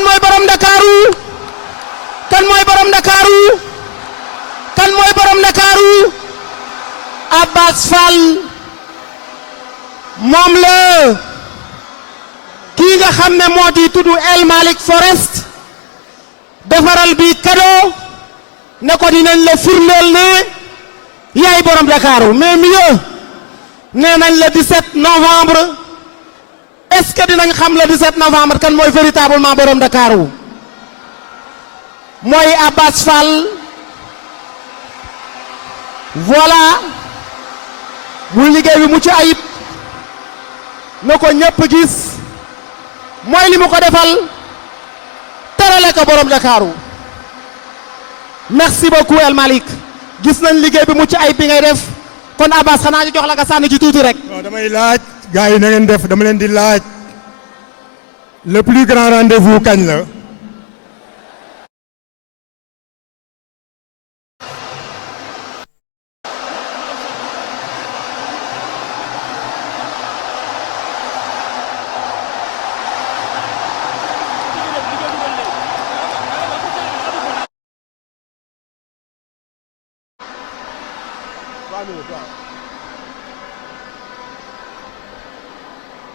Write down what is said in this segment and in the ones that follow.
kan mooy borom Ndakaaru kan mooy borom Ndakaaru kan mooy borom Ndakaaru Abass Fall moom la kii nga xam ne moo di tudd El Malick Forest defaral bi cadeau ne ko dinañ la firndeel ne yaay borom Ndakaaru mais mieux nee nañ le 17 novembre est-ce que dinañ xam le 17 novembre kan mooy véritablement borom Ndakaaru mooy Abass Fall voilà muy liggéey bi mucc ayib na ko ñëpp gis mooy li mu ko defal terale ko borom Ndakaaru merci beaucoup El Malick gis nañ liggéey bi mucc ayib bi ngay def kon Abass xanaa ñu jox la nga sànni ci tuuti rek. non damay laaj gars yi na ngeen def dama leen di laaj le plus grand rendez-vous kañ la.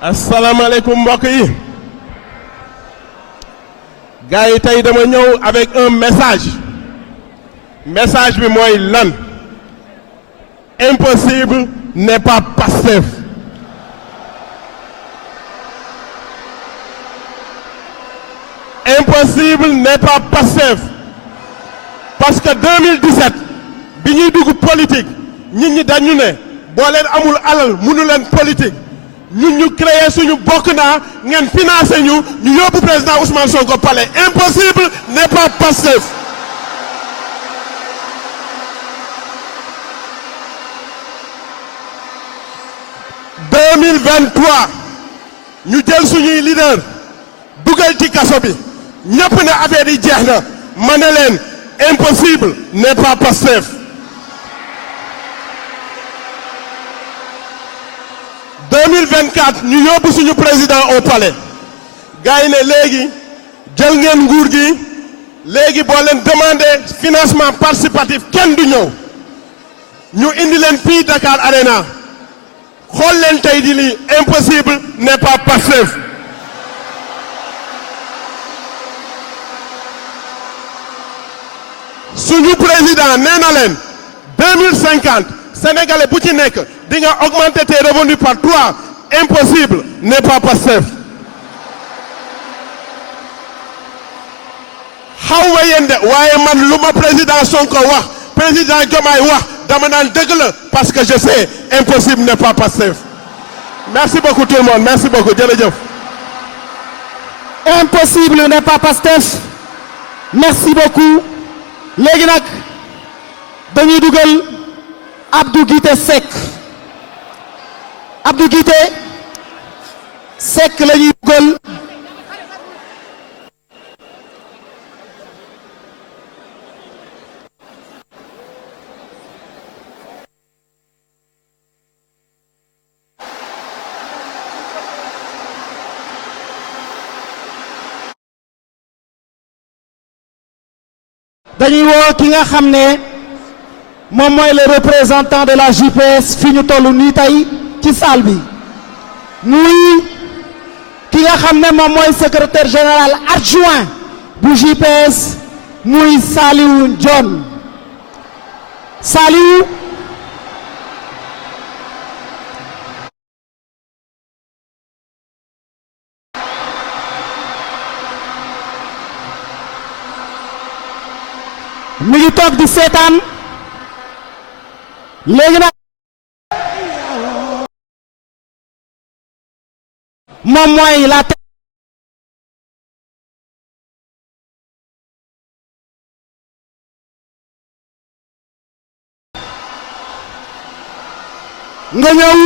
asalaamaaleykum mbokk yi gars yi tey dama ñëw avec un message bi mooy lan impossible n'est pas Pastef impossible n'est pas Pastef parce que 2017 bi ñuy dugg politique nit ñi dañu ne boo leen amul alal mënu leen politique ñun ñu créé suñu bokk naa ngeen financé ñu yóbbu président Ousmane Sonko palais impossible n'est pas Pastef ñu jël suñuy leader dugal ci kaso bi ñëpp ne affaire yi jeex na ma ne leen impossible n'est pas Pastef 2024 ñu yóbbu suñu président au palais gars yi ne léegi jël ngeen nguur gi léegi boo leen demandé financement participatif kenn du ñëw ñu indi leen fii Dakar Arena xool leen tey di lii impossible n'est pas Pastef suñu président nee na leen 2050 sénégalais bu ci nekk di nga augmenter tes revenus par 3 impossible n'est pas Pastef xaw ma yéen de waaye man lu ma président Sonko wax président Diomaye wax dama naan dëgg la parce que je sais impossible n'est pas Pastef merci beaucoup tout le monde merci beaucoup jërëjëf. impossible n'est pas Pastef merci beaucoup léegi nag dañuy dugal Abdou Guité Seck Abdou Guité Seck la ñuy dugal dañuy woo ki nga xam ne moom mooy le représentant de la JPS fi ñu toll nii tey ci salle bi muy ki nga xam ne moom mooy secrétaire général adjoint bu JPS muy Saliou Dione Saliou mi ngi toog di seetaan léegi nag moom mooy la nga ñëw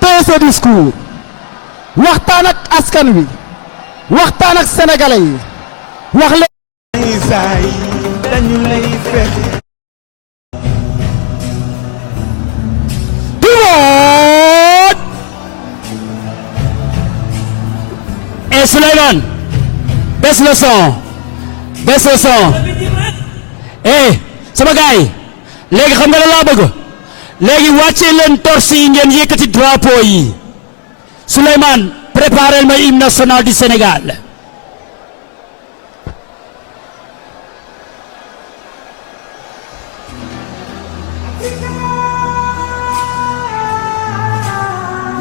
téye sa discours waxtaan ak askan wi waxtaan ak sénégalais yi wax leen dañu lay fekk et Souleymane baisse le son sama gars yi léegi xam nga la laa bëgg léegi wàccee leen torse yi ngeen yëkkati drapeau yi Souleymane préparez le hymne national du Sénégal.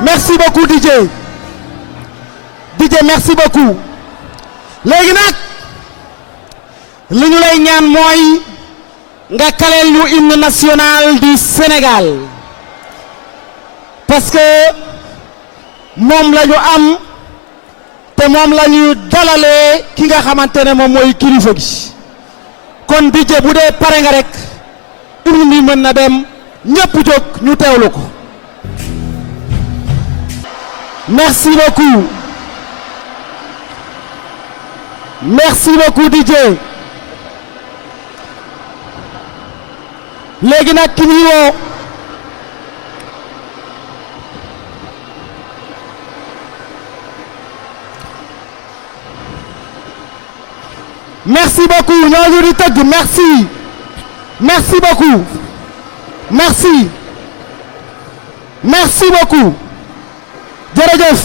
Merci beaucoup DJ merci beaucoup léegi nag li ñu lay ñaan mooy nga kaleel ñu hymne national du Sénégal parce que moom la ñu am te moom la ñu dalalee ki nga xamante ne moom mooy kilifa gi kon DJ bu dee pare nga rek hymne bi mën na dem ñëpp jóg ñu teewlu ko. Merci beaucoup DJ léegi nag ki ñuy woo merci beaucoup ñooñu di tëgg merci beaucoup jërëjëf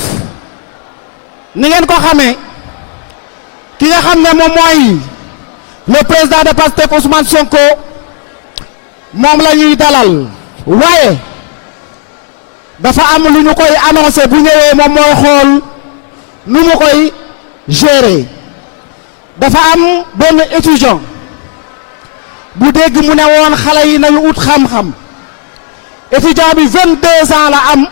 ni ngeen ko xamee ki nga xam ne moom mooy le président de Pastef Ousmane Sonko moom la ñuy dalal waaye dafa am lu ñu koy annoncé bu ñëwee moom mooy xool nu mu koy gérer dafa am benn étudiant bu dégg mu ne woon xale yi nañu ut xam-xam étudiant bi 22 ans la am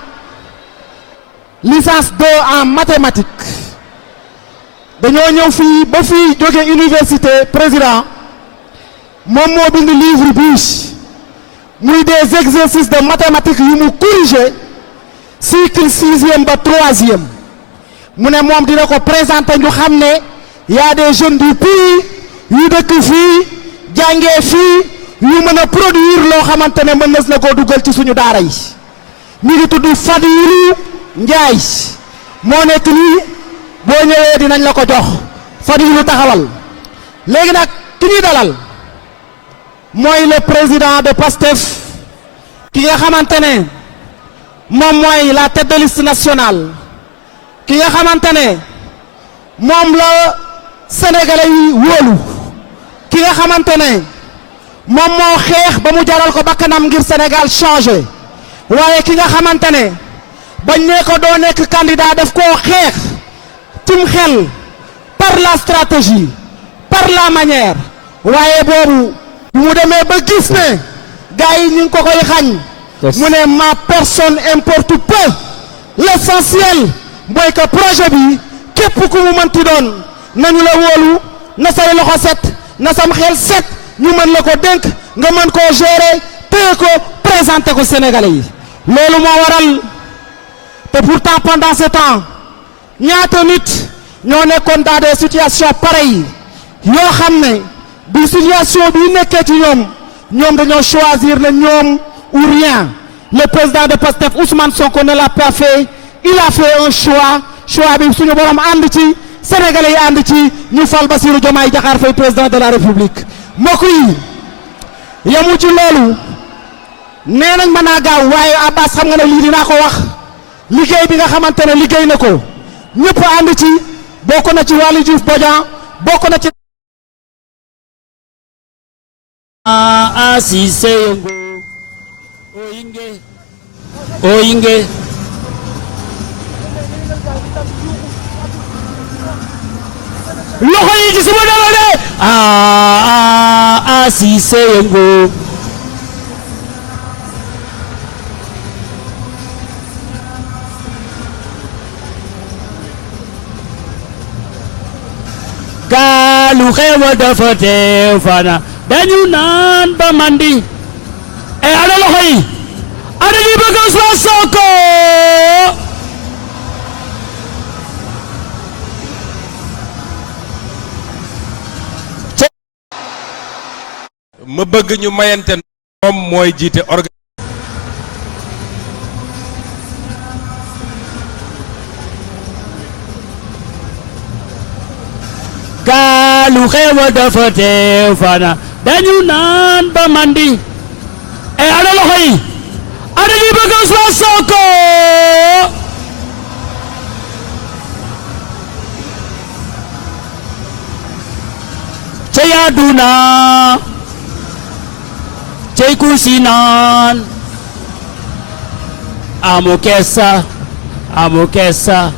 licence 2 en mathématiques dañoo ñëw fii ba fii jóge université président moom moo bind livre bi muy des exercices de mathématiques yu mu corrigé cycle 6e ba 3e mu ne moom dina ko présenter ñu xam ne y a des jeunes du pays yu dëkk fii jàngee fii yu mën a produire loo xamante ne mën na koo dugal ci suñu daara yi mi ngi tudd Fadilou Ndiaye moo nekk nii boo ñëwee dinañ la ko jox Fadilou taxawal léegi nag ki ñuy dalal mooy le président de PASTEF ki nga xamante ne moom mooy la tête de liste nationale ki nga xamante ne moom la sénégalais yi wóolu ki nga xamante ne moom moo xeex ba mu jaral ko bakkanam ngir Sénégal changé waaye ki nga xamante ne bañ ne ko doo nekk candidat daf koo xeex tim xel par la stratégie par la manière waaye boobu bu mu demee ba gis ne gars yi ñu ngi ko koy xañ mu ne ma personne importe peu l'essentiel mooy que projet bi képp ku mu mënti doon nañu la wóolu na say loxo set na sam xel set ñu mën la ko dénk nga mën koo gérer téye ko présenter ko Sénégalais yi loolu moo waral te pourtant pendant ce temps ñaata nit ñoo nekkoon dans des situations pareilles yoo xam ne bi situation bi nekkee ci ñoom dañoo choisir ne ñoom ou rien le président de PASTEF Ousmane Sonko ne l'a pas fait il a fait un choix bi suñu borom ànd ci Sénégalais yi ànd ci ñu fal Bassirou Diomaye Diakhar Faye président de la République mbokk yi yamu ci loolu nee nañ mën naa gaaw waaye Abbas xam nga ne lii dinaa ko wax liggéey bi nga xamante ne liggéey na ko ñëpp ànd ci bokk na ci Waly Diouf Bodian bokk na ci Cissé Yongo oyinge loxo yi ci sama dama de Cissé Yongo gaalu xewa dafa teew fana dañu naan ba mandi ana loxo yi ana li bëgg Ousmane Sonko ma bëgg ñu mayante moom mooy jiite lu xewa dafa teew fana dañu naan ba mandi e ana loxo yi ana ñi bëgg Ousmane Sonko cey aduna cey kusinan amu kessa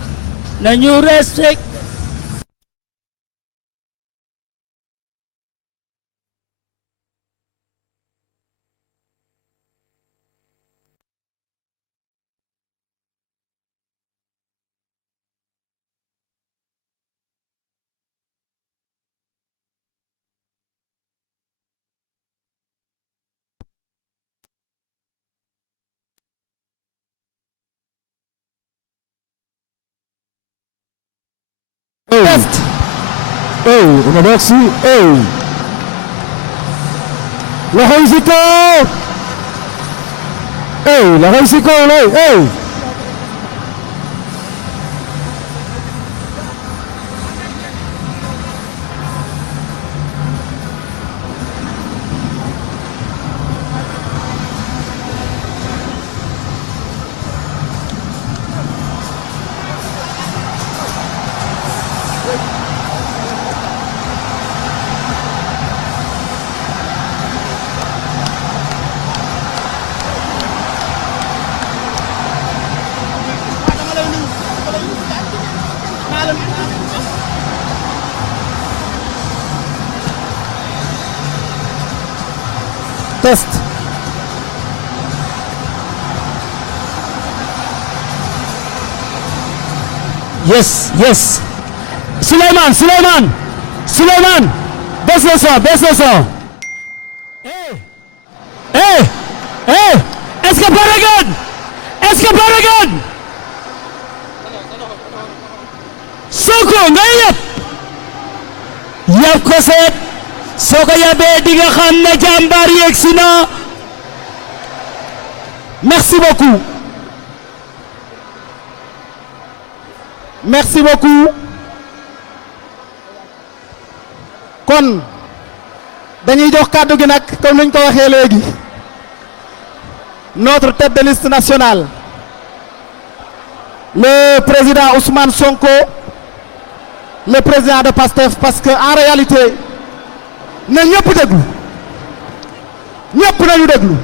nañu respect Test. Merci. Loxo yi ci kaw. Loxo yi ci kaw lay. Test. Yes. Souleymane. Baisse le son. Est-ce que Paragon? Sonko nga yëpp ko seet soo ko yabee di nga xam ne jàmbaar yegg si na. Merci beaucoup. Kon dañuy jox kàddu gi nag comme niñ ko waxee léegi notre tête de liste nationale le président Ousmane Sonko, le président de PASTEF, parce que en réalité na ñëpp déglu nañu déglu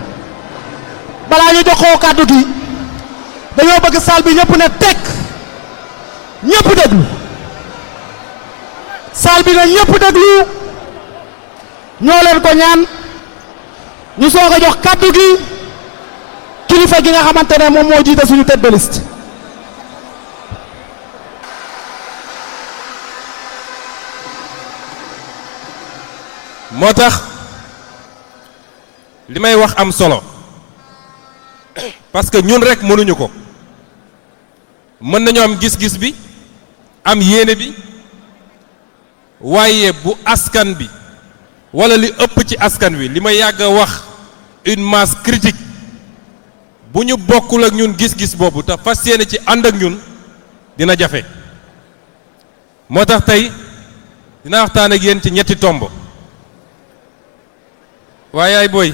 balaa ñu joxoo kàddu gi dañoo bëgg salle bi ñëpp ne tekk ñëpp déglu salle bi na ñëpp déglu ñoo leen ko ñaan ñu soog a jox kàddu gi kilifa gi nga xamante ne moom moo jiite suñu tête de liste. moo tax li may wax am solo parce que ñun rek mënuñu ko mën nañu am gis-gis bi am yéene bi waaye bu askan bi wala li ëpp ci askan wi li ma yàgg a wax une masse critique bu ñu bokkul ak ñun gis-gis boobu te fas yéene ci ànd ak ñun dina jafe moo tax tey dina waxtaan ak yéen ci ñetti tomb waaye yaay booy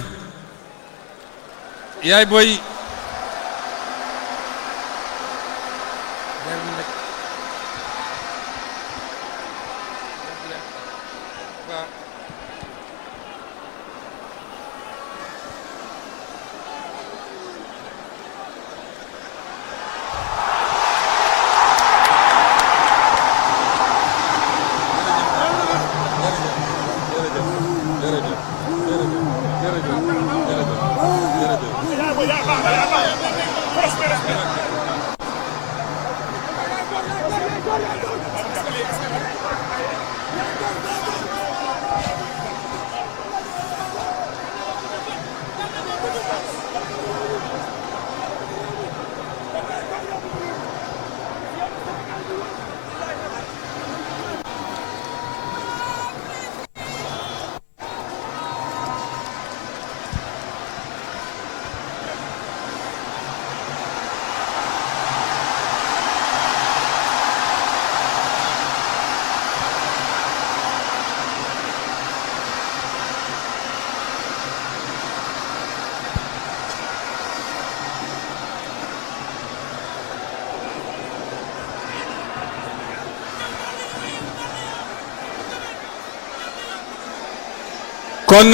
kon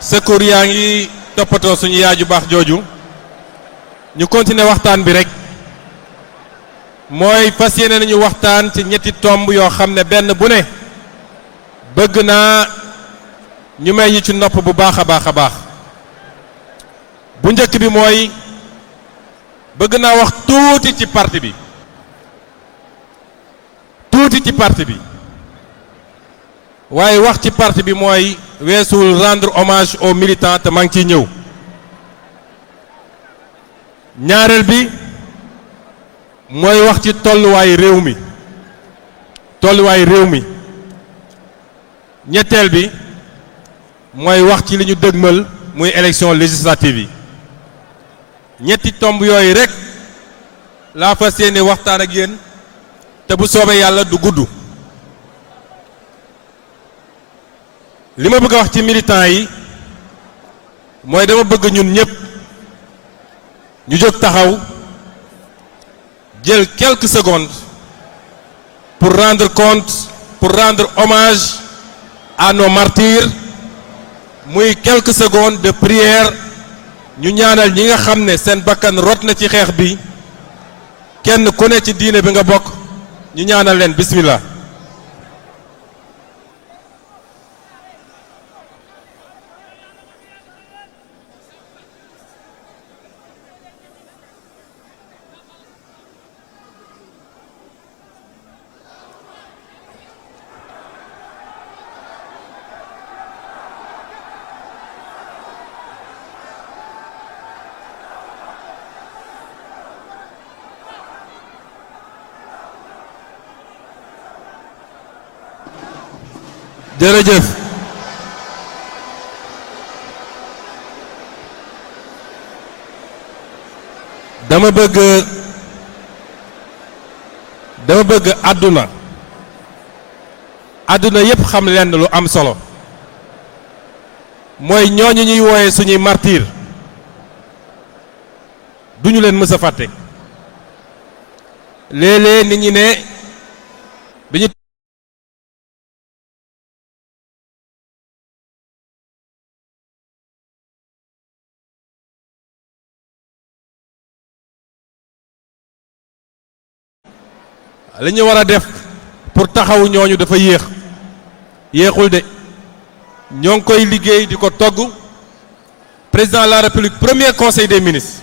secours yaa ngi toppatoo suñu yaaju baax jooju ñu continuer waxtaan bi rek mooy fas yéene nañu waxtaan ci ñetti tomb yoo xam ne benn bu ne bëgg naa ñu may ñu ci nopp bu baax a baax a baax bu njëkk bi mooy bëgg naa wax tuuti ci parti bi waaye wax ci parti bi mooy weesuwul rendre hommage aux militants te maa ngi ciy ñëw ñaareel bi mooy wax ci tolluwaayu réew mi ñetteel bi mooy wax ci li ñu dëgmal muy élection législative yi ñetti tomb yooyu rek laa fas yéene waxtaan ak yéen te bu soobee yàlla du gudd li ma bëgg a wax ci militants yi mooy dama bëgg ñun ñëpp ñu jóg taxaw jël quelques secondes pour rendre hommage à nos martyrs muy quelques secondes de prière ñu ñaanal ñi nga xam ne seen bakkan rot na ci xeex bi kenn ku ne ci diine bi nga bokk ñu ñaanal leen bismillah. jërëjëf dama bëgg àdduna yépp xam lenn lu am solo mooy ñooñu ñuy wooye suñuy martyr duñu leen mës a fàtte léeg-léeg nit ñi ne bi ñu li ñu war a def pour taxawu ñooñu dafa yéexul de ñoo ngi koy liggéey di ko togg président de la république premier conseil des ministres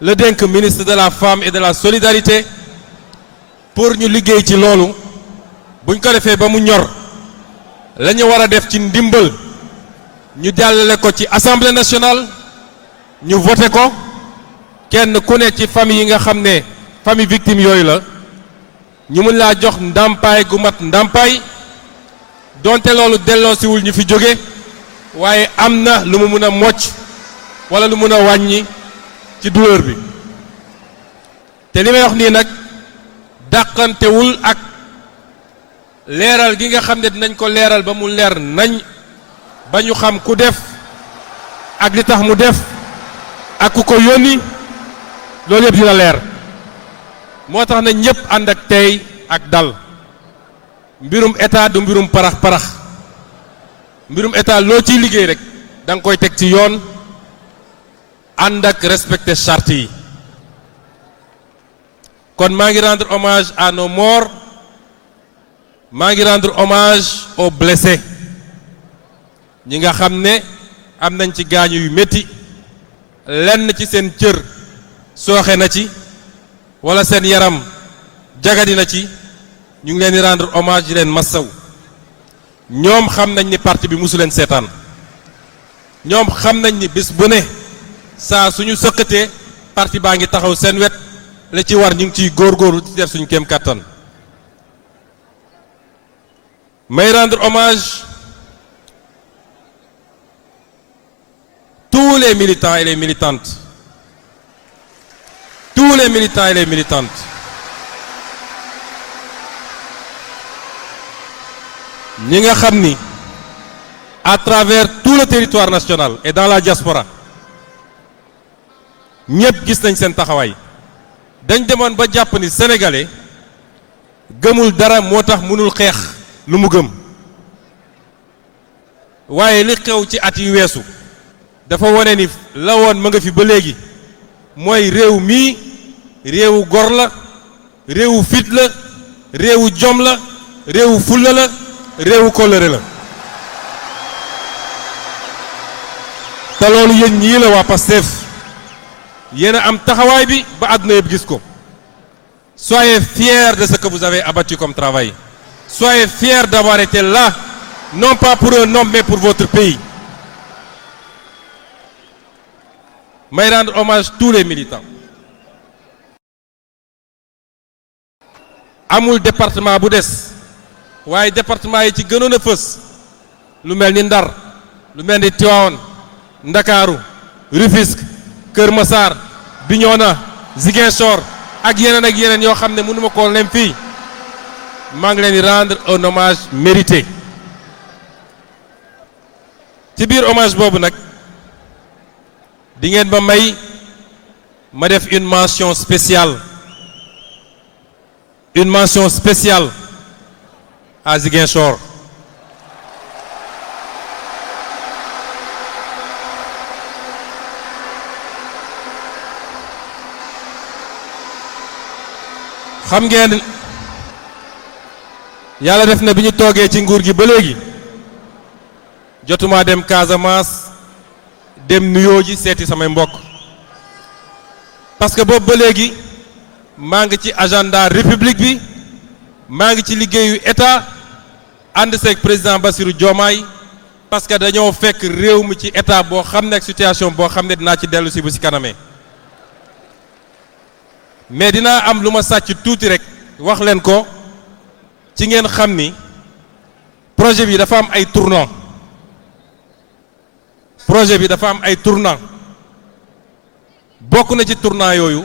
la dénk ministre de la femme et de la solidarité pour ñu liggéey ci loolu buñ ko defee ba mu ñor la ñu war a def ci ndimbal ñu jàllale ko ci assemblée nationale ñu voté ko kenn ku ne ci famille yi nga xam ne famille victime yooyu la ñu mën laa jox ndàmpaay gu mat ndàmpaay donte loolu delloosiwul ñu fi jóge waaye am na lu mu mën a mocc wala lu mën a wàññi ci douleur bi te li may wax nii nag dàqantewul ak leeral gi nga xam ne dinañ ko leeral ba mu leer nañ ba ñu xam ku def ak li tax mu def ak ku ko yónni loolu yëpp dina leer moo tax na ñëpp ànd ak tey ak dal mbirum état du mbirum parax mbirum état loo ciy liggéey rek da nga koy teg ci yoon ànd ak respecter charte yi kon maa ngi rendre hommage à nos morts maa ngi rendre hommage aux blessés ñi nga xam ne am nañ ci gaañu yu métti lenn ci seen cër sooxe na ci wala seen yaram jagadi na ci ñu ngi leen di rendre hommage di leen massaw ñoom xam nañ ni parti bi musu leen seetaan ñoom xam nañ ni bis bu ne saa suñu sëqatee parti baa ngi taxaw seen wet la ci war ñu ngi ciy góorgóorlu ci def suñu kéem kattan may rendre hommage tous les militants et les militantes tous les militants et les militantes ñi nga xam ni à travers tout le territoire national et dans la diaspora ñëpp gis nañ seen taxawaay dañ demoon ba jàpp ni sénégalais gëmul dara moo tax mënul xeex lu mu gëm waaye li xew ci at yu weesu dafa wone ni la woon ma nga fi ba léegi mooy réew mii réewu gor la réewu fit la réewu jom la réewu fulla la réewu kóllëre la te loolu yéen ñii la waa Pastef yéen a am taxawaay bi ba àdduna yëpp gis ko. Soyez fiers de ce que vous avez abattu comme travail. Soyez fiers d'avoir été là, non pas pour un homme, mais pour votre pays. may rendre hommage tous les militants. amul département bu des waaye département yi ci gënoon a fës lu mel ni Ndar lu mel ni Tivaouane Ndakaaru Rufisque Kër Massar Bignona Ziguinchor ak yeneen yoo xam ne mënuma koo lem fii maa ngi leen di rendre un hommage mérité ci biir hommage boobu nag di ngeen ba may ma def une mention spéciale à Ziguinchor xam ngeen yàlla def na bi ñu toogee ci nguur gi ba léegi jotuma dem Casamance dem nuyoo ji seeti samay mbokk parce que boobu ba léegi maa ngi ci agenda république bi maa ngi ci liggéeyu état ànd seeg président Bassirou Diomaye parce que dañoo fekk réew mi ci état boo xam ne ak situation boo xam ne dinaa ci dellu si bu si kanamee mais dinaa am lu ma sàcc tuuti rek wax leen ko ci ngeen xam ni projet bi dafa am ay tournant bokk na ci tournant yooyu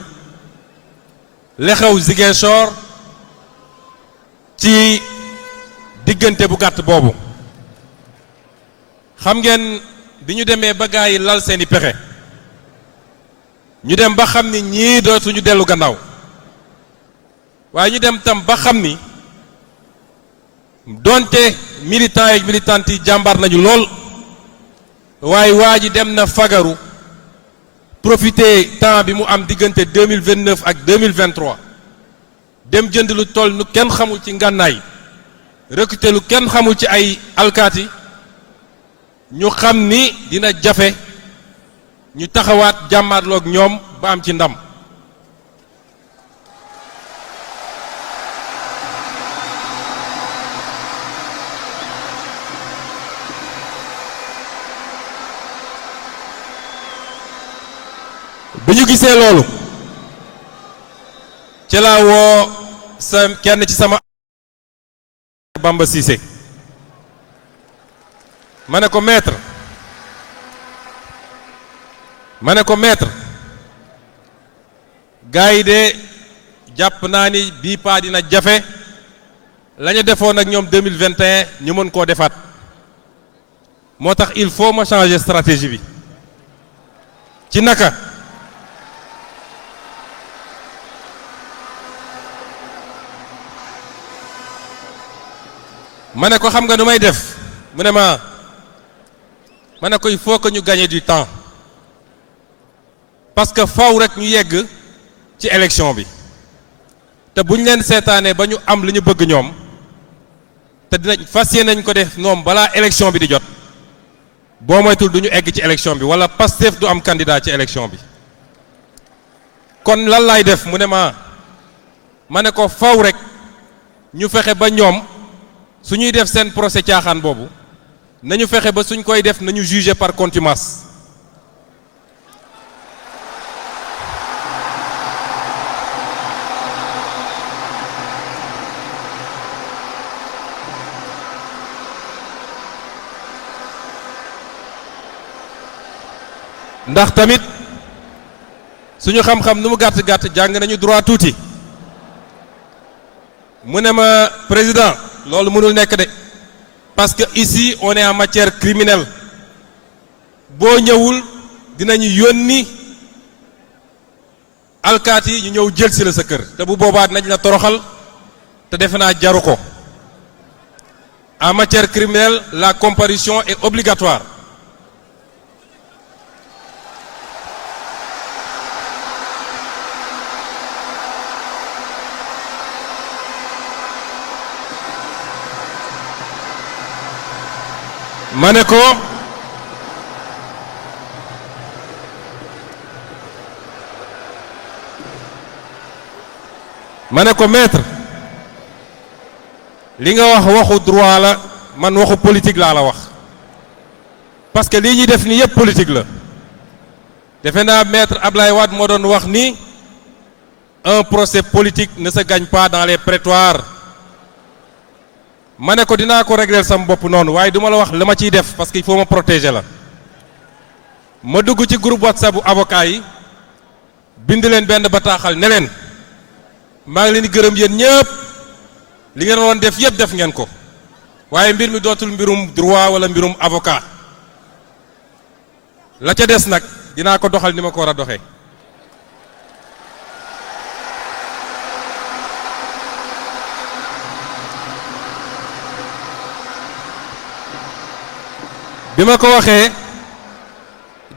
li xew Ziguinchor ci diggante bu gàtt boobu xam ngeen bi ñu demee ba gaa yi lal seeni pexe ñu dem ba xam ni ñii dootuñu dellu gannaaw waaye ñu dem tam ba xam ni donte militants et militantes yi jàmbaar nañu lool waaye waa ji dem na fagaru profiter temps bi mu am diggante 2029 ak 2023 dem jënd lu toll nu kenn xamul ci ngànnaay recruter lu kenn xamul ci ay alkaati ñu xam ni dina jafe ñu taxawaat jàmmaarloog ñoom ba am ci ndam bi ñu gisee loolu ci laa woo sa kenn ci sama Bamba Cissé ma ne ko maître gars yi de jàpp naa ni bii paa dina jafe la ñu defoon ak ñoom 2021 ñu mën koo defaat moo tax il faut ma changer stratégie bi ci naka ma ne ko xam nga nu may def mu ne ma ne ko il faut que ñu gagner du temps parce que faw rek ñu yegg ci élection bi te bu ñu leen seetaanee ba ñu am li ñu bëgg ñoom te dinañ fas yéene nañ ko def ñoom balaa élection bi di jot boo moytul du ñu egg ci élection bi wala Pastef du am candidat ci élection bi kon lan laay def mu ne ma ne ko faw rek ñu fexe ba ñoom su ñuy def seen procès caaxaan boobu nañu fexe ba suñ koy def nañu juger par contumace ndax tamit suñu xam-xam nu mu gàtt-gàtt jàng nañu droit tuuti mu ne ma président loolu mënul nekk de parce que ici on est en matière criminelle boo ñëwul dinañu yónni alkaati yi ñu ñëw jël si la sa kër te bu boobaa dinañ la toroxal te defe naa jaru ko En matière criminelle, la comparution est obligatoire. Maneko maître li nga wax waxu droit la man waxu politique laa la wax parce que lii ñuy def ni yëpp politique la defe naa maître Ablaye Wade moo doon wax ni un procès politique ne se gagne pas dans les prétoires ma ne ko dinaa ko régler sama bopp noonu waaye duma la wax la ma ciy def parce que il faut ma protéger la ma dugg ci groupe WhatsApp bu avocat yi bind leen benn bataaxal ne leen maa ngi leen di gërëm yéen ñëpp li ngeen doon def yëpp def ngeen ko waaye mbir mi dootul mbirum droit wala mbirum avocat la ca des nag dinaa ko doxal ni ma ko war a doxee. bi ma ko waxee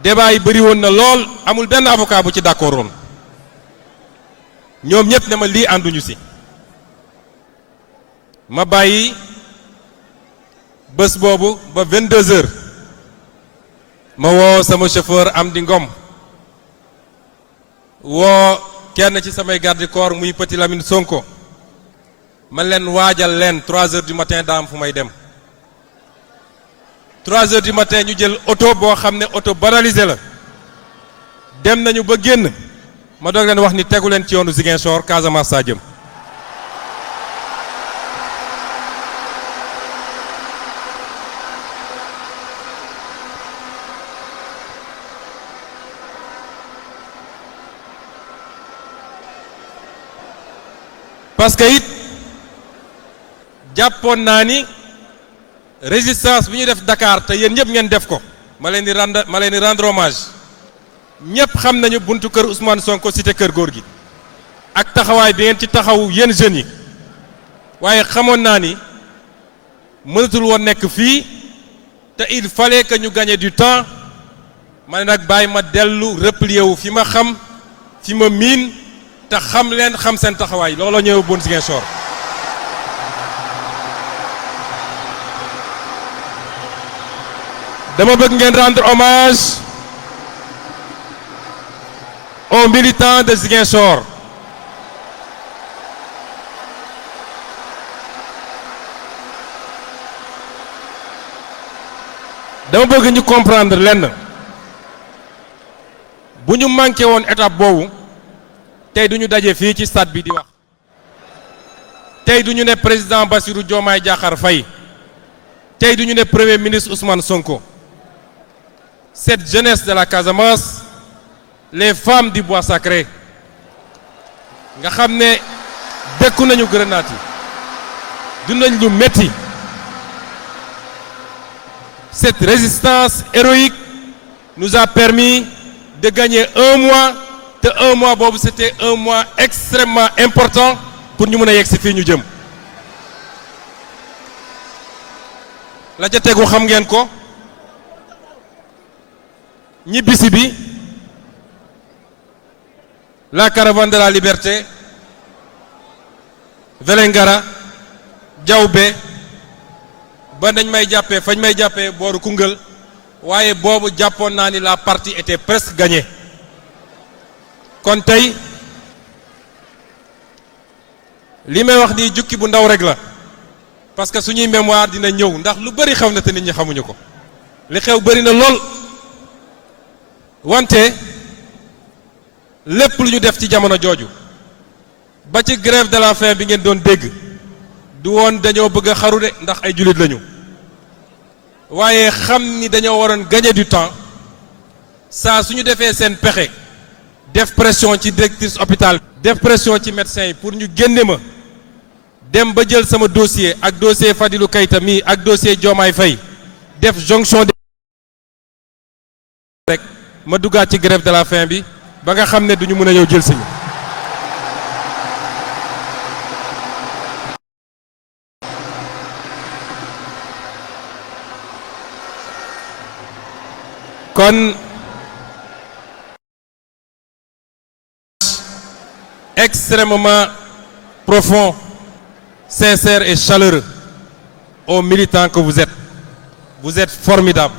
débat yi bëri woon na lool amul benn avocat bu ci d'accord woon ñoom ñëpp ne ma lii ànduñu si ma bàyyi bés boobu ba 22h ma woo sama chauffeur Amdi Ngom woo kenn ci samay garde corps muy Petit Lamine Sonko man leen waajal leen 3h du matin daa am fu may dem 3h du matin ñu jël oto boo xam ne oto banalisé la dem nañu ba génn ma doog leen wax ni tegu leen ci yoonu Ziguinchor Casamance saa jëm parce que it jàppoon naa ni résistance bi ñu def Dakar te yéen ñëpp ngeen def ko ma leen di rendre hommage ñëpp xam nañu buntu kër Ousmane Sonko cité kër góor gi ak taxawaay bi ngeen ci taxaw yéen jeunes yi waaye xamoon naa ni mënatul woon nekk fii te il fallait que ñu gagner du temps ma ne nag bàyyi ma dellu replier wu fi ma xam fi ma miin te xam leen xam seen taxawaay looloo ñëw bon Ziguinchor dama bëgg ngeen rendre hommage aux militants de Ziguinchor dama bëgg ñu comprendre lenn bu ñu manqué woon étape boobu tey du ñu daje fii ci stade bi di wax tey du ñu ne président Bassirou Diomaye Diakhar Faye tey du ñu ne premier ministre Ousmane Sonko cette jeunesse de la Casamance les femmes du bois sacré nga xam ne dëkku nañu grenade yi du nañ lu metti cette résistance héroïque nous a permis de gagner un mois te un mois boobu c'était un mois extrêmement important pour ñu mën a yegg si fii ñu jëm la ca tegu xam ngeen ko ñibbisi bi la caravane de la liberté Vélingara Diaoubé ba nañ may jàppee fañ may jàppee booru Koungheul waaye boobu jàppoon naa ni la partie était presque gagnée kon tey li may wax nii jukki bu ndaw rek la parce que suñuy mémoire dina ñëw ndax lu bari xew na te nit ñi xamuñu ko li xew bari na lool wante lépp lu ñu def ci jamono jooju ba ci grève de la faim bi ngeen doon dégg du woon dañoo bëgg a xaru de ndax ay jullit lañu waaye xam ni dañoo waroon gagner du temps saa suñu defee seen pexe def pression ci directrice hôpital def pression ci médecin yi pour ñu génne ma dem ba jël sama dossier ak dossier Fadilou Keita mi ak dossier Diomaye Faye def jonction rek ma duggaat ci grève de la faim bi ba nga xam ne duñu mën a ñëw jël si ñu kon extrêmement profond, sincère et chaleureux aux militants que vous êtes. Vous êtes formidables.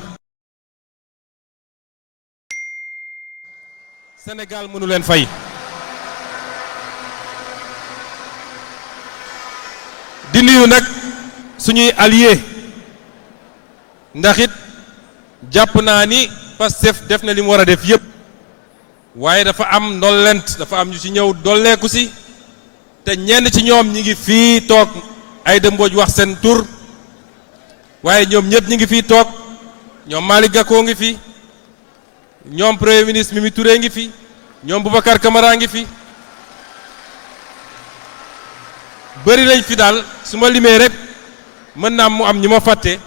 Sénégal mënu leen fay. di nuyu nag suñuy alliés ndax it jàpp naa ni Pastef def na li mu war a def yépp waaye dafa am ndollent dafa am ñu ci ñëw dolleeku si te ñenn ci ñoom ñi ngi fii toog Aïda Mbodj wax seen tur waaye ñoom ñëpp ñi ngi fii toog ñoom Malick Gakou ngi fi ñoom premier ministre Mimi Touré ngi fi ñoom Boubacar Camara ngi fi bëri lañ fi daal su ma limee rek mën naa mu am ñu ma fàtte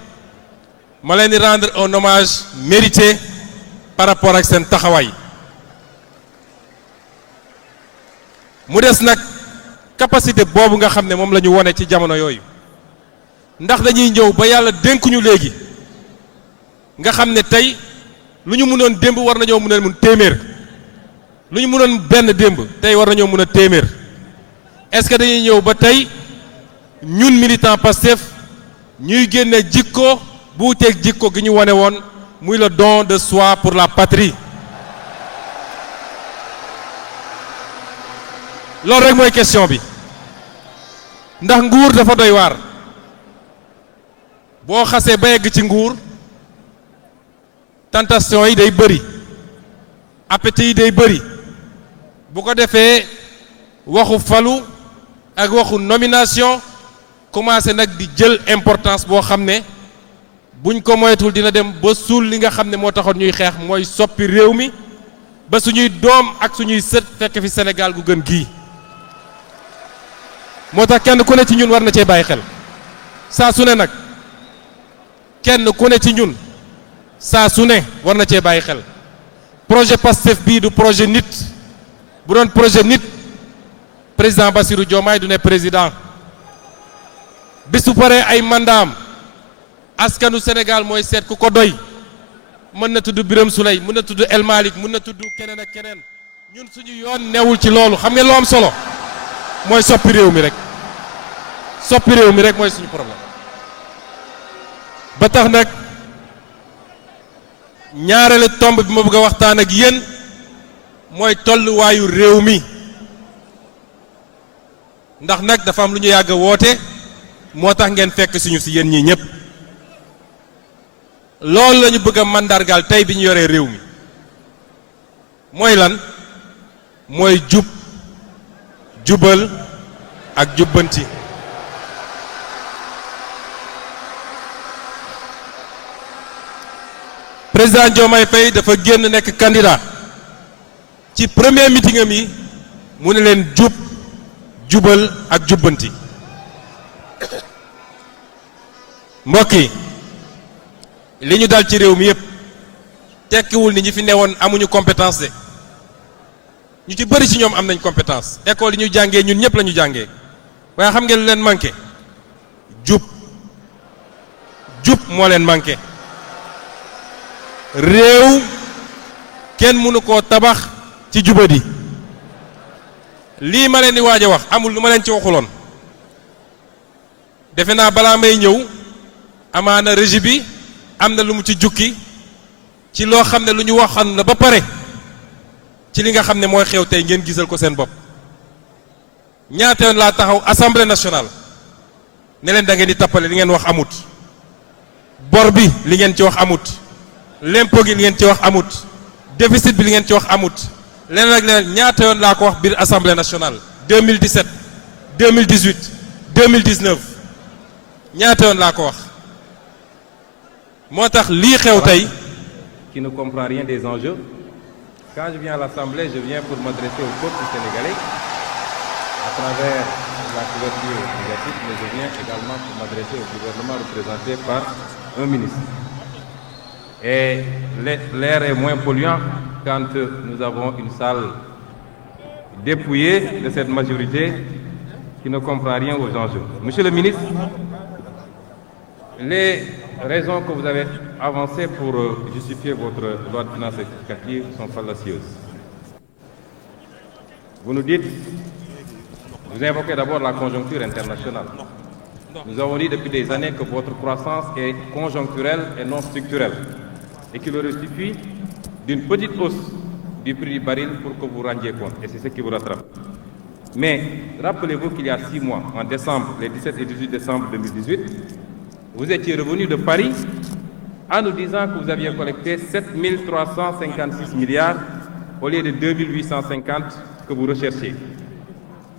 ma leen di rendre un hommage mérité par rapport ak seen taxawaay mu des nag capacité boobu nga xam ne moom la ñu wone ci jamono yooyu ndax dañuy ñëw ba yàlla dénkuñu léegi nga xam ne tey lu ñu mënoon démb war nañoo mën a mun téeméer lu ñu mënoon benn démb tey war nañoo mën a téeméer est-ce que dañuy ñëw ba tey ñun militant Pastef ñuy génne jikko bu wuteeg jikko gi ñu wane woon muy le don de soi pour la patrie loolu rek mooy question bi ndax nguur dafa doy waar boo xasee ba yegg ci nguur tentation yi day bëri appétit yi day bëri bu ko defee waxu falu ak waxu nomination commencé nag di jël importance boo xam ne buñ ko moytul dina dem ba suul li nga xam ne moo taxoon ñuy xeex mooy soppi réew mi ba suñuy doom ak suñuy sët fekk fi Sénégal gu gën gii moo tax kenn ku ne ci ñun war na cee bàyyi xel saa su ne nag kenn ku ne ci ñun saa su ne war na cee bàyyi xel projet Pastef bii du projet nit bu doon projet nit président Bassirou Diomaye du ne président bis bu paree ay mandaam askanu Sénégal mooy seet ku ko doy mën na tudd Birame Souleye mën na tudd El Malick mën na tudd keneen ak keneen ñun suñu yoon newul ci loolu xam ngeen loo am solo mooy soppi réew mi rek soppi réew mi rek mooy suñu problème ba tax nag ñaareelu tomb bi ma bëgg a waxtaan ak yéen mooy tolluwaayu réew mi ndax nag dafa am lu ñu yàgg a woote moo tax ngeen fekk suñu si yéen ñii ñëpp loolu la ñu bëgg a mandargaal tey bi ñu yoree réew mi mooy lan mooy jub jubal ak jubbanti président Diomaye Faye dafa génn nekk candidat ci premier meeting am yi mu ne leen jub jubal ak jubbanti mbokk yi li ñu dal ci réew mi yépp tekkiwul ni ñi fi newoon amuñu compétence de ñu ci bëri ci ñoom am nañ compétence école yi ñu jàngee ñun ñëpp la ñu jàngee waaye xam ngeen lu leen manqué jub moo leen manqué réew kenn mënu koo tabax ci jubadi lii ma leen di waaj a wax amul lu ma leen ci waxuloon defe naa balaa may ñëw amaana régie bi am na lu mu ci jukki ci loo xam ne lu ñu waxoon la ba pare ci li nga xam ne mooy xew tey ngeen gisal ko seen bopp ñaata yoon laa taxaw assemblée nationale ne leen da ngeen di tappale li ngeen wax amut bor bi li ngeen ci wax amut l'impôt gi li ngeen ci wax amut déficit bi li ngeen ci wax amut leneen ak leneen ñaata yoon laa ko wax biir assemblée nationale 2017 2018 2019 ñaata yoon laa ko wax moo tax lii xew tey qui ne comprend rien des enjeux. Quand je viens à l'Assemblée, je viens pour m'adresser au peuple sénégalais à travers la couverture médiatique, mais je viens également pour m'adresser au gouvernement représenté par un ministre. Et l'air est moins polluant quand nous avons une salle dépouillée de cette majorité qui ne comprend rien aux enjeux. Monsieur le ministre, Les raisons que vous avez avancées pour justifier votre loi de finances rectificative sont fallacieuses. Vous nous dites, vous invoquez d'abord la conjoncture internationale. Nous avons dit depuis des années que votre croissance est conjoncturelle et non structurelle et qu'il aurait suffi d'une petite hausse du prix du baril pour que vous rendiez compte, et c'est ce qui vous rattrape. Mais rappelez-vous qu'il y a 6 mois, en décembre, les 17 et 18 décembre 2018, vous étiez revenu de Paris en nous disant que vous aviez collecté 7 356 milliards au lieu de 2 850 que vous recherchiez.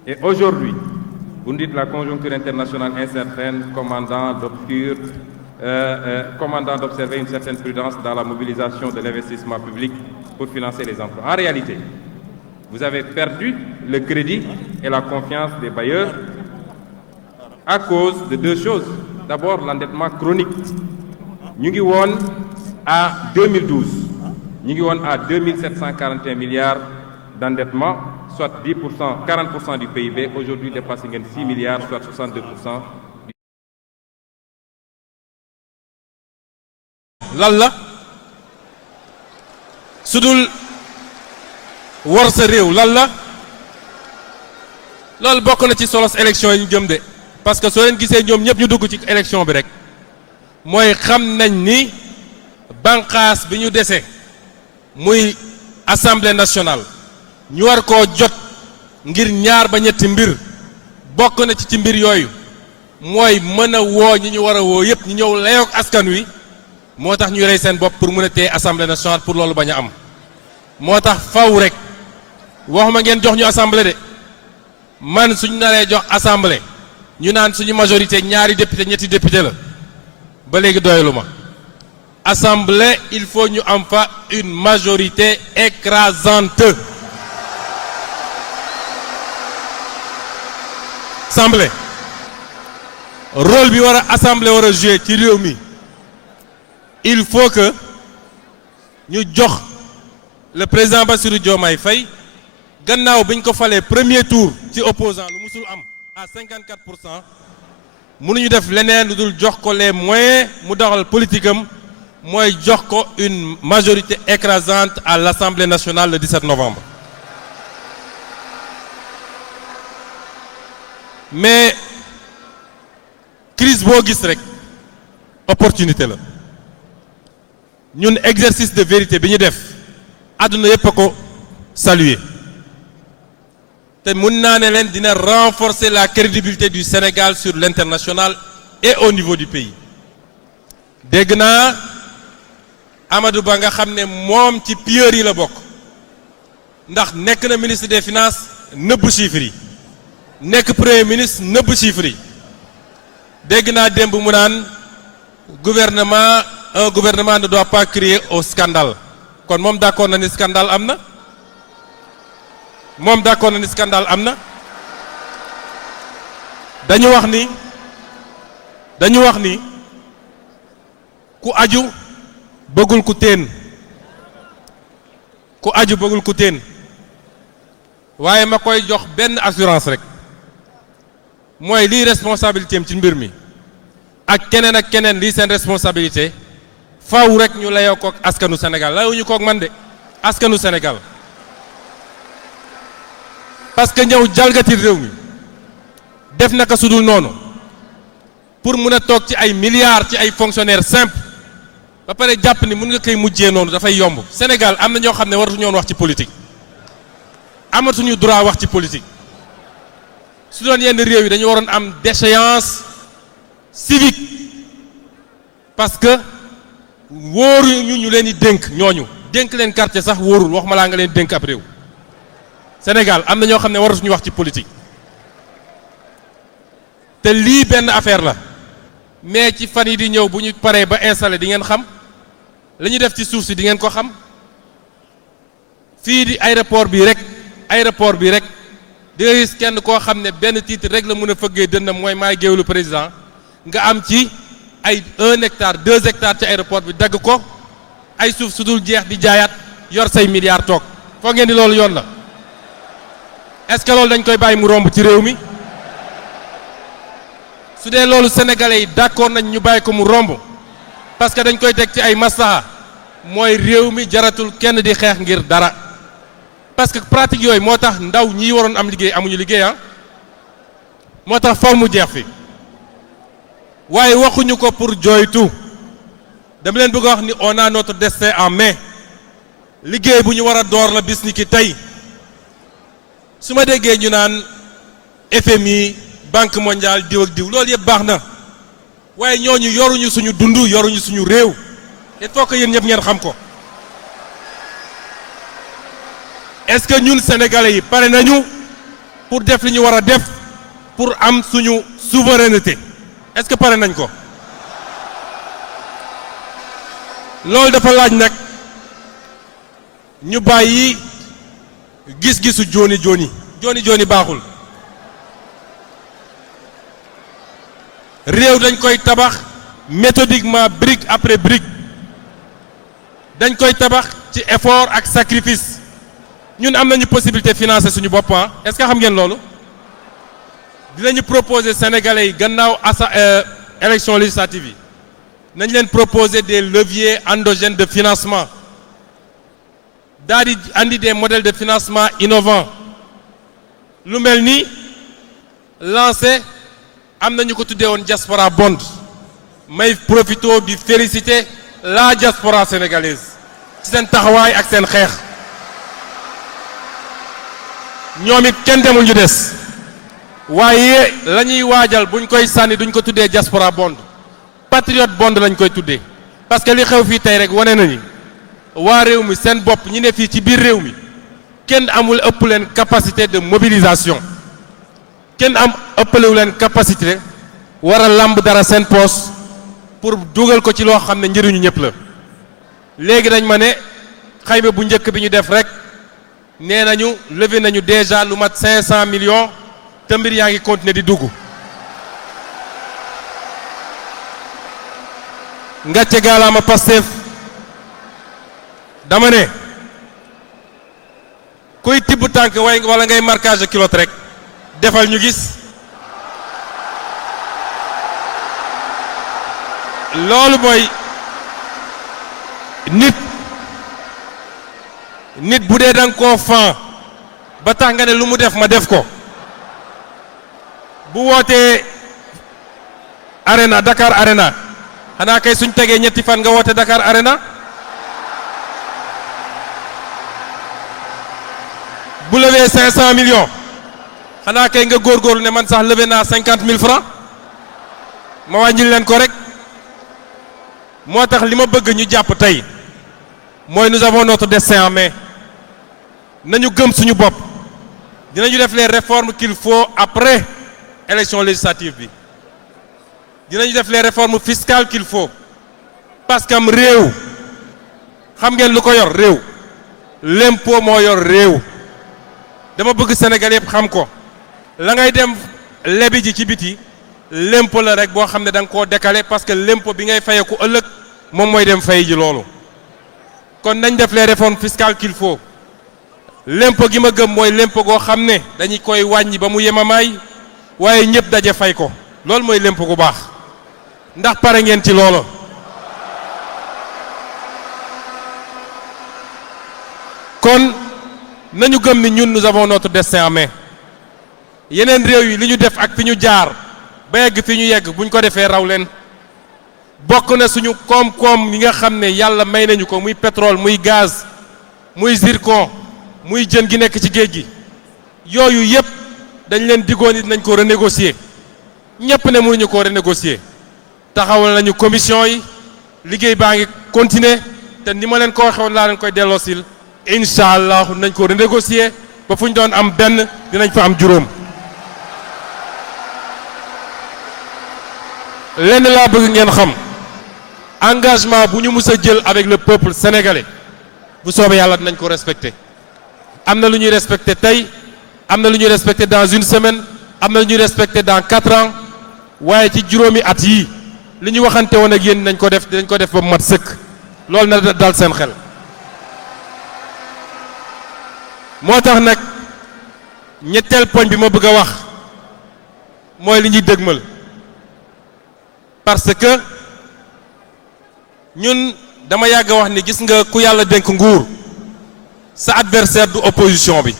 Et aujourd'hui, vous nous dites la conjoncture internationale incertaine, commandant d'observer une certaine prudence dans la mobilisation de l'investissement public pour financer les emplois. En réalité, vous avez perdu le crédit et la confiance des bailleurs à cause de 2 choses. D'abord, l'endettement chronique. Nous sommes à 2012. Nous sommes à 2741 milliards d'endettement, soit 10%, 40% du PIB. Aujourd'hui, dépassé 6 milliards, soit 62%. lan la sudul war sa réew lan la loolu bokk na ci solos élection yi ñu jëm de parce que soo leen gisee ñoom ñëpp ñu dugg ci élection bi rek mooy xam nañ ni banqaas bi ñu dese muy assemblée nationale ñu war koo jot ngir ñaar ba ñetti mbir bokk na ci mbir yooyu mooy mën a woo ñi ñu war a woo yëpp ñu ñëw layoog askan wi moo tax ñu rey seen bopp pour mën a téye assemblée nationale pour loolu bañ a am moo tax faw rek waxuma ngeen jox ñu assemblée de man suñu naree jox assemblée ñu naan suñu majorité ñaari député ñetti député la ba léegi doyalu ma assemblée il faut ñu am fa une majorité écrasante. assemblée rôle bi war a assemblée war a jouer ci réew mi il faut que ñu jox le président Bassirou Diomaye Faye gannaaw biñ ko falee premier tour ci opposant lu musul am à 54%. mënuñu def leneen lu dul jox ko les moyens mu doxal politique am mooy jox ko une majorité écrasante à l'Assemblée nationale le 17 novembre. mais crise boo gis rek opportunité la ñun exercice de vérité bi ñu def àdduna yépp a ko saluer te mun naa ne leen dina renforcer la crédibilité du Sénégal sur l'international et au niveau du pays. dégg naa Amadou Ba nga xam ne moom ci pilleurs yi la bokk ndax nekk na ministre des finances nëbb chiffres yi nekk premier ministre nëbb chiffres yi dégg naa démb mu naan un gouvernement ne doit pas crier au scandale kon moom d'accord na ni scandale am na moom d'accord na ni scandale am na dañu wax ni ku aju bëggul ku teen waaye ma koy jox benn assurance rek mooy lii responsabilité am ci mbir mi ak keneen lii seen responsabilité faw rek ñu layoo kook askanu Sénégal layuñu kook man de askanu Sénégal parce que ñëw jalgati réew mi def naka sudul noonu pour mun a toog ci ay milliards ci ay fonctionnaires simples ba pare jàpp ni mun nga koy mujjee noonu dafay yomb Sénégal am na ñoo xam ne waratuñu woon wax ci politique amatuñu droit wax ci politique su doon yenn réew yi dañu waroon am déchéance civique parce que wóoruñu ñu leen di dénk ñooñu dénk leen quartier sax wóorul wax ma laa nga leen dénk ab réew Sénégal am na ñoo xam ne waratuñu wax ci politique te lii benn affaire la mais ci fan yi di ñëw bu ñu paree ba installé di ngeen xam la ñuy def ci suuf si di ngeen ko xam fii di aéroport bi rek di nga gis kenn koo xam ne benn titre rek la mën a fëggee dënnam mooy maay géewlu président nga am ci ay 1 hectare 2 hectares ci aéroport bi dagg ko ay suuf su dul jeex di jaayaat yor say milliards toog foog ngeen di loolu yoon la est-ce que loolu dañ koy bàyyi mu romb ci réew mi su dee loolu sénégalais yi d'accord nañ ñu bàyyi ko mu romb parce que dañ koy teg ci ay maslaha mooy réew mi jaratul kenn di xeex ngir dara parce que pratique yooyu moo tax ndaw ñi waroon am liggéey amuñu liggéey ah moo tax faw mu jeex fi waaye waxuñu ko pour jooytu dama leen bëgg a wax ni on a notre destin en main liggéey bu ñu war a door la bis ni ki tey su ma déggee ñu naan FMI Banque mondiale diw ak diw loolu yëpp baax na waaye ñooñu yoruñu suñu dund yoruñu suñu réew il faut que yéen ñëpp ngeen xam ko est-ce que ñun sénégalais yi pare nañu pour def li ñu war a def pour am suñu souveraineté est-ce que pare nañ ko loolu dafa laaj nag ñu bàyyi gis-gisu jooni jooni baaxul réew dañ koy tabax méthodiquement brique après brique dañ koy tabax ci effort ak sacrifice ñun am nañu possibilité financer suñu bopp est-ce que xam ngeen loolu dinañu proposer sénégalais yi gannaaw élection législative yi nañ leen proposer des leviers endogènes de financement daal di andi des modèles de financement innovants lu mel ni lancé am na ñu ko tuddee woon diaspora bond may profito di féliciter la diaspora sénégalaise ci seen taxawaay ak seen xeex ñoom it kenn demul ñu des waaye la ñuy waajal buñ koy sànni duñ ko tuddee diaspora bond patriote bond lañ koy tuddee parce que li xew fii tey rek wane nañu waa réew mi seen bopp ñi ne fii ci biir réew mi kenn amul ëpp leen capacité de mobilisation kenn ëppalewu leen capacité war a lamb dara seen poos pour dugal ko ci loo xam ne njëriñu ñëpp la léegi dañ ma ne xayma bu njëkk bi ñu def rek nee nañu levé nañu déjà lu mat 500 millions te mbir yaa ngi continuer di dugg ngàcce gaalaama Pastef dama ne kuy tibb tànk wala ngay marquage kilote rek defal ñu gis loolu mooy nit bu dee danga koo fan ba tax nga ne lu mu def ma def ko bu wootee arena Dakar arena xanaa kay suñ tegee ñetti fan nga woote Dakar arena bu levee 500 millions xanaa kay nga góorgóorlu ne man sax levé naa 50 000 francs ma wàññil leen ko rek moo tax li ma bëgg ñu jàpp tey mooy nous avons notre destin en main nañu gëm suñu bopp dinañu def les réformes qu'il faut après élection législative bi dinañu def les réformes fiscales qu'il faut parce que am réew xam ngeen lu ko yor réew l'impôt moo yor réew dama bëgg Sénégal yëpp xam ko la ngay dem lebi ji ci biti l'impôt la rek boo xam ne da nga koo décaler parce que l'impôt bi ngay fayeeku ëllëg moom mooy dem fay ji loolu kon nañ def les réformes fiscales qu'il faut l'impôt gi ma gëm mooy l'impôt goo xam ne dañu koy wàññi ba mu yemamaay waaye ñëpp daje fay ko loolu mooy l'impôt gu baax ndax pare ngeen ci loolu kon nañu gëm ni ñun nous avons notre destin en main yeneen réew yi li ñu def ak fi ñu jaar ba yegg fi ñu yegg buñ ko defee raw leen bokk na suñu koom-koom yi nga xam ne yàlla may nañu ko muy pétrole muy gaz muy zircon muy jën gi nekk ci géej gi yooyu yëpp dañ leen diggoon it nañ ko renégocier ñëpp ne mënuñu ko renégocier taxawal nañu commission yi liggéey baa ngi continuer te ni ma leen ko waxee woon laa leen koy delloosil incha allah nañ ko renégocier ba fu ñu doon am benn dinañ fa am juróom. lenn laa bëgg ngeen xam engagement bu ñu mus a jël avec le peuple sénégalais bu soobee yàlla dinañ ko respecter am na lu ñuy respecter tey am na lu ñuy respecter dans une semaine am na lu ñuy respecter dans 4 ans waaye ci juróomi at yii li ñu waxante woon ak yéen dinañ ko def ba mu mat sëkk loolu na dal seen xel. moo tax nag ñetteel poñ bi ma bëgg a wax mooy li ñuy dëgmal parce que ñun dama yàgg wax ni gis nga ku yàlla dénk nguur sa adversaire du opposition bi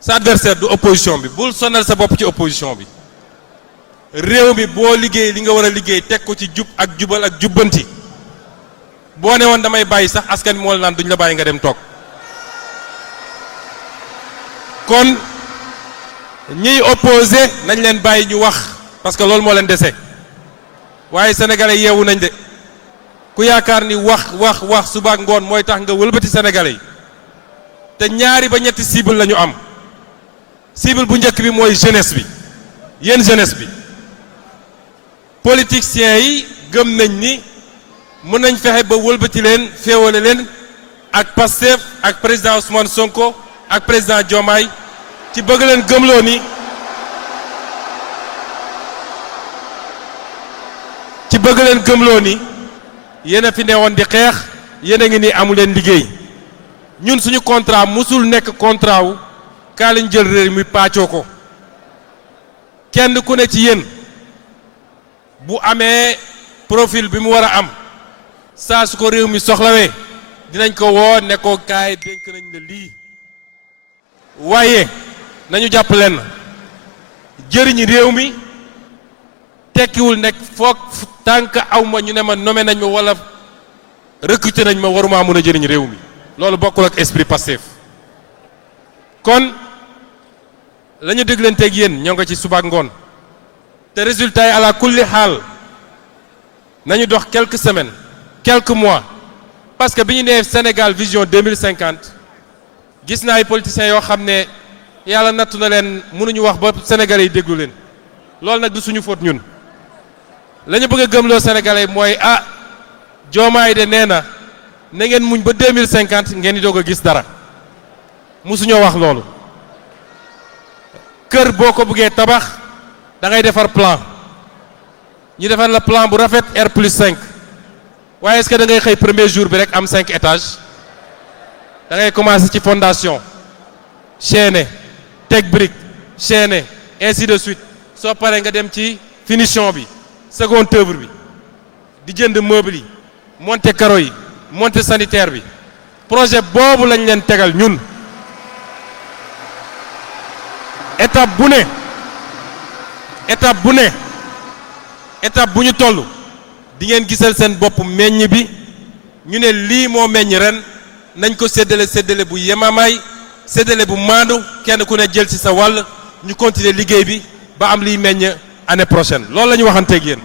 sa adversaire du opposition bi bul sonal sa bopp ci opposition bi réew mi boo liggéey li nga war a liggéey teg ko ci jub ak jubal ak jubbanti boo ne woon damay bàyyi sax askan wi moo la naan duñ la bàyyi nga dem toog kon ñiy opposé nañ leen bàyyi ñu wax parce que loolu moo leen dese waaye sénégalais yeewu nañ de ku yaakaar ni wax suba ak ngoon mooy tax nga wëlbati sénégalais yi te ñaari ba ñetti cible la ñu am cible bu njëkk bi mooy jeunesse bi yéen jeunesse bi politiciens yi gëm nañ ni mën nañ fexe ba wëlbati leen féewale leen ak Pastef ak président Ousmane Sonko ak président Diomaye ci bëgg leen gëmloo ni yéen a fi newoon di xeex yéen a ngi ni amu leen liggéey ñun suñu contrat musul nekk contrat wu kaa lañ jël réew mi pàccoo ko kenn ku ne ci yéen bu amee profil bi mu war a am saa su ko réew mi soxlawee dinañ ko woo ne ko kaay dénk nañ la lii waaye nañu jàpp leen jëriñ réew mi tekkiwul nekk foog tànk aw ma ñu ne ma nommé nañ ma wala recruté nañ ma waruma mën a jëriñ réew mi loolu bokkul ak esprit Pastef kon la ñu déglanteeg yéen ñoo nga ci suba ak ngoon te résultat yi ala kulli xaal nañu dox quelques semaines quelques mois parce que bi ñu nee Sénégal vision 2050 gis naa ay politiciens yoo xam ne yàlla nattu na leen mënuñu wax ba sénégalais yi déglu leen loolu nag du suñu faute ñun la ñu bëgg a gëmloo sénégalais mooy Diomaye de nee na ngeen muñ ba 2050 ngeen di doog a gis dara musuñoo wax loolu kër boo ko bëggee tabax da ngay defar plan ñu defar la plan bu rafet R+5 waaye est-ce que da ngay xëy premier jour bi rek am 5 étages da ngay commencer ci fondation chaîner teg brique chaîner ainsi de suite soo paree nga dem ci finition bi seconde œuvre bi di jënd meuble yi monter carreaux yi monter sanitaire bi projet boobu lañ leen tegal ñun étape bu ñu toll di ngeen gisal seen bopp meññ bi ñu ne lii moo meññ ren nañ ko séddale bu yemamaay séddale bu maandu kenn ku ne jël ci sa wàll ñu continuer liggéey bi ba am liy meññ année prochaine loolu la ñu waxanteeg yéen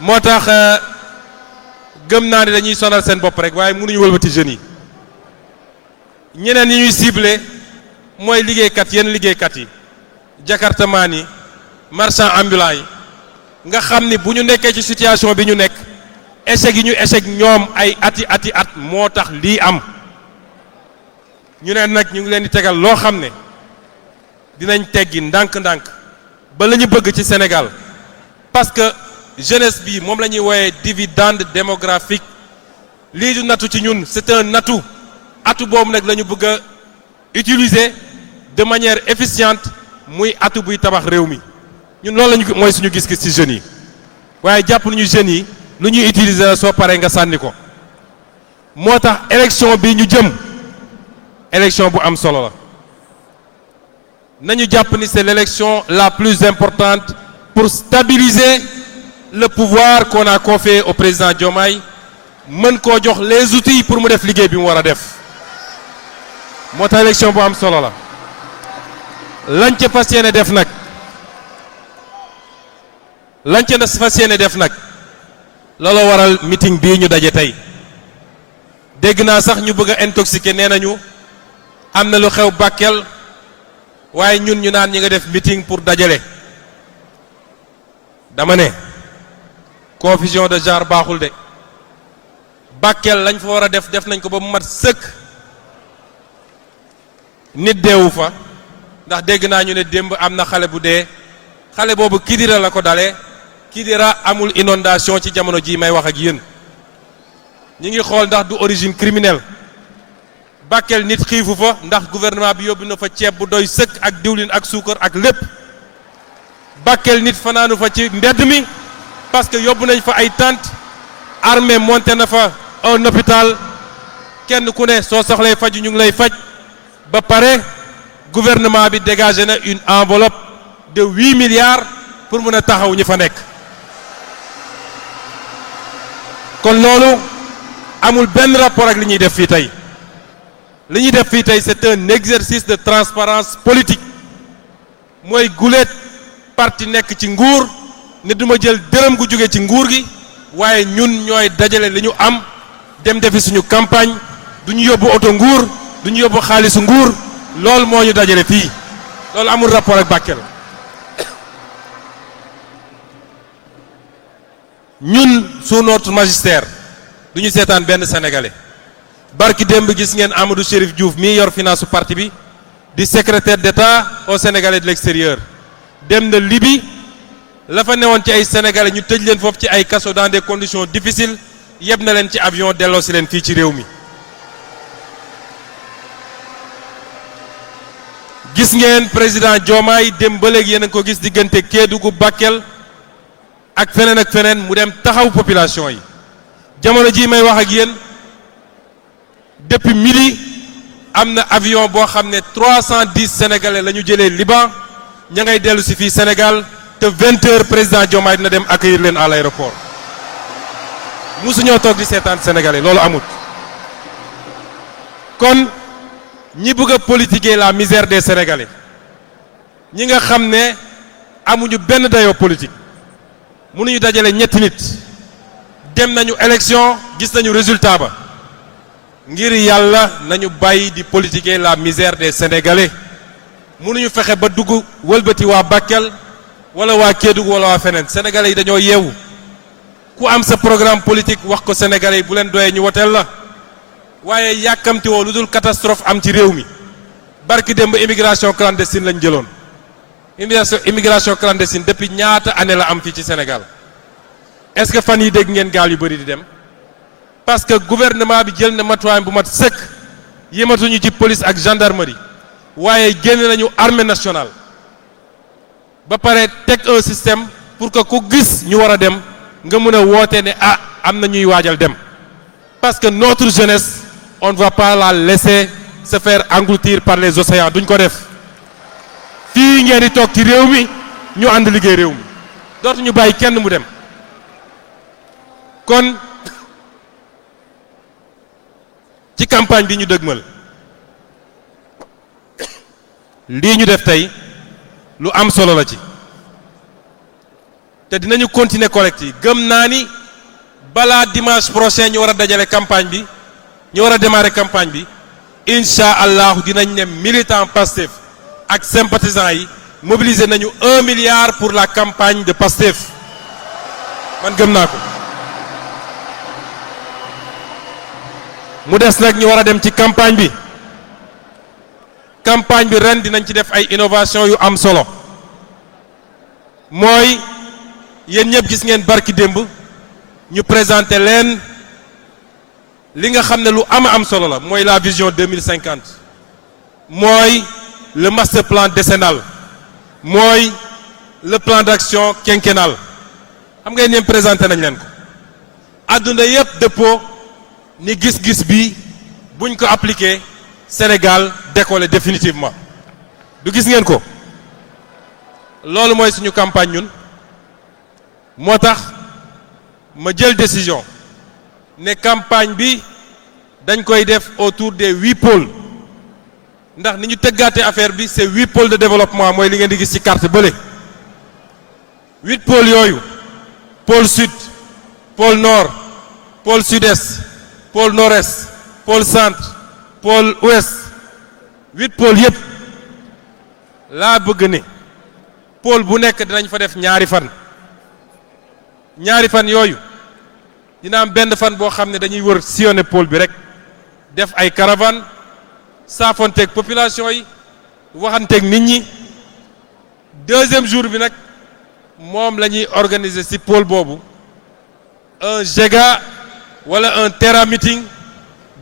moo tax gëm naa ne dañuy sonal seen bopp rek waaye mënuñu wëlbati jeunes yi ñeneen yi ñuy ciblé mooy liggéeykat yenn liggéeykat yi jakartamaan yi marchand ambulant yi nga xam ni bu ñu nekkee ci situation bi ñu nekk échec yi ñu échec ñoom ay ati at moo tax lii am ñu ne nag ñu ngi leen di tegal loo xam ne dinañ teggi ndànk-ndànk ba la ñu bëgg ci Sénégal parce que jeunesse bi moom la ñuy wooyee dividende démographique lii du nattu ci ñun c'est un atout atout boobu nag la ñu bëgg a utiliser de manière efficiente muy atout buy tabax réew mi ñun loolu lañu mooy suñu gis-gis ci jeunes yi waaye jàpp nañu jeunes yi lu ñuy utiliser la soo paree nga sànni ko moo tax élection bi ñu jëm élection bu am solo la nañu jàpp ni c'est l'élection la plus importante pour stabiliser le pouvoir qu'on a confié au président Diomaye mën koo jox les outils pour mu def liggéey bi mu war a def moo tax élection bu am solo la lañ ca fas yéene def nag looloo waral meeting bii ñu daje tey dégg naa sax ñu bëgg a intoxiqué nee nañu am na lu xew Bakel waaye ñun ñu naan ñi nga def meeting pour dajale dama ne confusion de genre baaxul de Bakel lañ fa war a def nañ ko ba mu mat sëkk nit deewu fa ndax dégg naa ñu ne démb am na xale bu dee xale boobu Kidira la ko dalee Kidira amul inondation ci jamono ji may wax ak yéen ñi ngi xool ndax du origine criminelle Bakel nit xiifu fa ndax gouvernement bi yóbbu na fa ceeb bu doy sëkk ak diwlin ak suukar ak lépp Bakel nit fanaanu fa ci mbedd mi parce que yóbbu nañ fa ay tentes armée monté na fa un hôpital kenn ku ne soo soxlay faju ñu ngi lay faj ba pare gouvernement bi dégagé na une enveloppe de 8 milliards pour mën a taxaw ñi fa nekk kon loolu amul benn rapport ak li ñuy def fii tey li ñuy def fii tey c'est un exercice de transparence politique mooy guléet parti nekk ci nguur ne duma jël dërëm gu jóge ci nguur gi waaye ñun ñooy dajale li ñu am dem defi suñu campagne duñu yóbbu oto nguur duñu yóbbu xaalisu nguur loolu moo ñu dajale fii loolu amul rapport ak Bakel ñun sous notre magistère duñu seetaan benn sénégalais barki démb gis ngeen Amadou Chérif Diouf mii yor finance su parti bi di secrétaire d'État aux Sénégalais de l'extérieur dem na Libye la fa newoon ci ay sénégalais ñu tëj leen foofu ci ay kaso dans des conditions difficiles yeb na leen ci avion delloo si leen fii ci réew mi. gis ngeen président Diomaye dem ba léegi yéen a ngi ko gis diggante Kédougou Bakel ak feneen mu dem taxaw population yi jamono jii may wax ak yéen depuis midi am na avion boo xam ne 310 sénégalais la ñu jëlee Liban ña ngay dellu si fii Sénégal te 20 heures président Diomaye dina dem accueillir leen à l'aéroport musuñoo toog di seetaan sénégalais loolu amut kon ñi bëgg a politiquer la misère des sénégalais ñi nga xam ne amuñu benn dayoo politique mënuñu dajale ñetti nit dem nañu élection gis nañu résultat ba ngir yàlla nañu bàyyi di politiquer la misère des sénégalais mënuñu fexe ba dugg wëlbati waa Bakel wala waa Kédougou wala waa feneen sénégalais yi dañoo yeewu ku am sa programme politique wax ko sénégalais yi bu leen doyee ñu woteel la waaye yàkkamti woo lu dul catastrophe am ci réew mi barki démb immigration clandestine lañ jëloon immigration clandestine depuis ñaata année la am fii ci Sénégal est-ce que fan yi dégg ngeen gaal yu bëri di dem parce que gouvernement bi jël na matuwaay bu mat sëkk yematuñu ci police ak gendarmerie waaye génn nañu armée nationale ba pare teg un système pour que ku gis ñu war a dem nga mën a woote ne ah am na ñuy waajal dem parce que notre jeunesse on ne va pas la laisser se faire engloutir par les océans duñ ko def fii ngeen di toog ci réew mi ñu ànd liggéey réew mi dootuñu bàyyi kenn mu dem kon ci campagne bi ñu dëgmal lii ñu def tey lu am solo la ci te dinañu continuer collecte yi gëm naa ni balaa dimanche prochain ñu war a dajale campagne bi ñu war a démarrer campagne bi incha allah dinañ ne militant Pastef ak sympathisants yi mobiliser nañu 1 milliard pour la campagne de Pastef man gëm naa ko mu des nag ñu war a dem ci campagne bi ren dinañ ci def ay innovation yu am solo mooy yéen ñëpp gis ngeen barki démb ñu présenter leen li nga xam ne lu am solo la mooy la vision 2050 mooy le master plan décennal mooy le plan d'action quinquennal xam ngeen ñeen présenté nañ leen ko àdduna yëpp dëppoo ni gis-gis bi buñ ko appliqué Sénégal décoller définitivement du gis ngeen ko loolu mooy suñu campagne ñun moo tax ma jël décision ne campagne bi dañ koy def autour des 8 pôles ndax ni ñu tëggaate affaire bi c'est 8 pôles de développement mooy li ngeen di gis ci carte bële 8 pôles yooyu pôle sud pôle nord pôle sud-est pôle nord-est pôle centre pôle ouest 8 pôles yëpp laa bëgg ne pôle bu nekk dinañ fa def ñaari fan yooyu dina am benn fan boo xam ne dañuy wër sillonner pôle bi rek def ay caravane saafonteeg population yi waxanteeg nit ñi deuxième jour bi nag moom la ñuy organiser ci pôle boobu un giga wala un terra meeting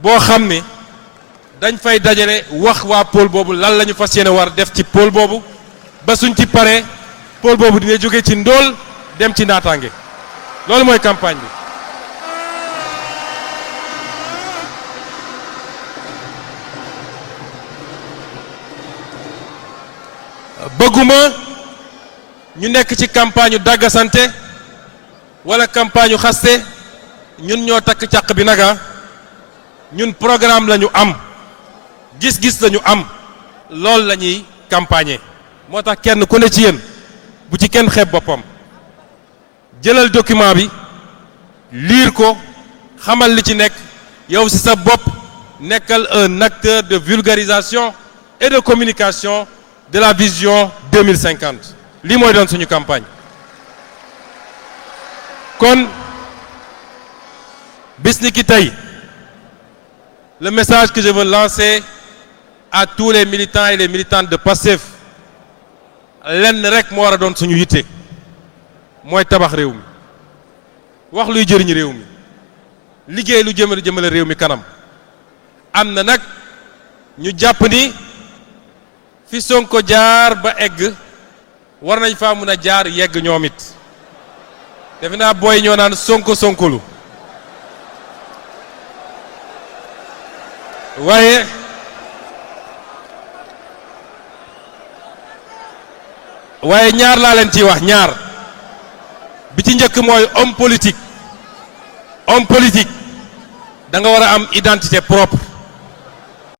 boo xam ne dañ fay dajale wax waa pôle boobu lan la ñu fas yéene war def ci pôle boobu ba suñ ci paree pôle boobu dina jóge ci ndóol dem ci naataange loolu mooy campagne bi. bëgguma ñu nekk ci campagne yu dàggasante wala campagne yu xaste ñun ñoo takk càq bi naga ñun programme la ñu am gis-gis la ñu am loolu la ñuy campagner moo tax kenn ku ne ci yéen bu ci kenn xeeb boppam jëlal document bi lire ko xamal li ci nekk yow ci sa bopp nekkal un acteur de vulgarisation et de communication de la vision 2050 lii mooy doon suñu campagne kon bis ni ki tey le message que je veux lancer à tous les militants et les militantes de Pastef lenn rek moo war a doon suñu yitte mooy tabax réew mi wax luy jëriñ réew mi liggéey lu jëmale réew mi kanam am na nag ñu jàpp ni fi Sonko jaar ba egg war nañ faa mun a jaar yegg ñoom it defe naa booy ñoo naan Sonko sonkolu waaye ñaar laa leen ciy wax ñaar bi ci njëkk mooy homme politique da nga war a am identité propre